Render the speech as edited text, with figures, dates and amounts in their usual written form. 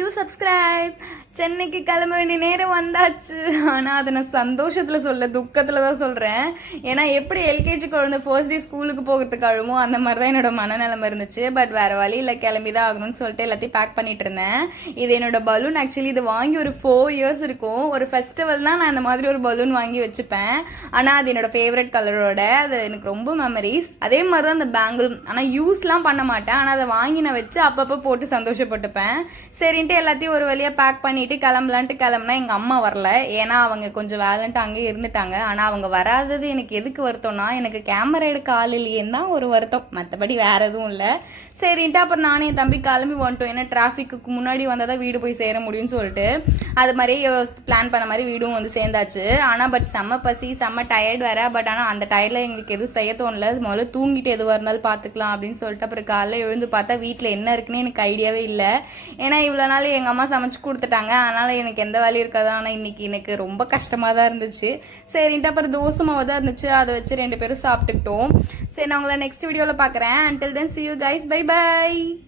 Two subscribe. சென்னைக்கு கிளம்ப வேண்டிய நேரம் வந்தாச்சு. ஆனால் அதை நான் சந்தோஷத்தில் சொல்ல, துக்கத்தில் தான் சொல்கிறேன். ஏன்னா எப்படி எல்கேஜி குழந்தை ஃபர்ஸ்ட் டே ஸ்கூலுக்கு போகிறதுக்கு அழுமோ அந்த மாதிரி தான் என்னோட மனநிலைமை இருந்துச்சு. பட் வேறு வழி இல்லை, கிளம்பி தான் ஆகணும்னு சொல்லிட்டு எல்லாத்தையும் பேக் பண்ணிட்டு இருந்தேன். இது என்னோட பலூன். ஆக்சுவலி இது வாங்கி ஒரு 4 years இருக்கும். ஒரு ஃபெஸ்டிவல் தான் நான் இந்த மாதிரி ஒரு பலூன் வாங்கி வச்சுப்பேன். ஆனால் அது என்னோட ஃபேவரட் கலரோட, அது எனக்கு ரொம்ப மெமரிஸ். அதே மாதிரி தான் அந்த பேங்கிள். ஆனால் யூஸ்லாம் பண்ண மாட்டேன். ஆனால் அதை வாங்கி நான் வச்சு அப்பப்போ போட்டு சந்தோஷப்பட்டுப்பேன். சரின்ட்டு எல்லாத்தையும் ஒரு வழியாக பேக் பண்ணிவிட்டு கிளம்பலான்ட்டு கிளம்புனா எங்கள் அம்மா வரல. ஏன்னா அவங்க கொஞ்சம் வேலன்ட்டு அங்கேயே இருந்துட்டாங்க. ஆனால் அவங்க வராதது எனக்கு எதுக்கு வருத்தம்னா, எனக்கு கேமரா எடுக்க ஆள் இல்லையேன்னு தான் ஒரு வருத்தம், மற்றபடி வேறு எதுவும் இல்லை. சரின்ட்டு அப்புறம் நானே என் தம்பி கிளம்பி வந்துட்டோம். ஏன்னா டிராஃபிக்கு முன்னாடி வந்தால் தான் வீடு போய் சேர முடியும்னு சொல்லிட்டு அது மாதிரியே பிளான் பண்ண மாதிரி வீடும் வந்து சேர்ந்தாச்சு. ஆனால் பட் செம்ம பசி, செம்ம டயர்ட் வேறு. பட் ஆனால் அந்த டயர்டில் எங்களுக்கு எதுவும் செய்ய தோணல. முதல்ல தூங்கிட்டு எதுவாக இருந்தாலும் பார்த்துக்கலாம் அப்படின்னு சொல்லிட்டு அப்புறம் காலையில் எழுந்து பார்த்தா வீட்டில் என்ன இருக்குன்னு எனக்கு ஐடியாவே இல்லை. ஏன்னா இவ்வளோ நாள் எங்கள் அம்மா சமைச்சு கொடுத்துட்டாங்க. அதனால் எனக்கு எந்த வேலையும் இருக்காது. ஆனால் இன்றைக்கி எனக்கு ரொம்ப கஷ்டமாக தான் இருந்துச்சு. சரின்ட்டு அப்புறம் தோசை மாவு தான் இருந்துச்சு, அதை வச்சு 2 பேரும் சாப்பிட்டுக்கிட்டோம். சரி, நான் உங்களை நெக்ஸ்ட் வீடியோவில் பார்க்குறேன். until then see you guys, bye bye.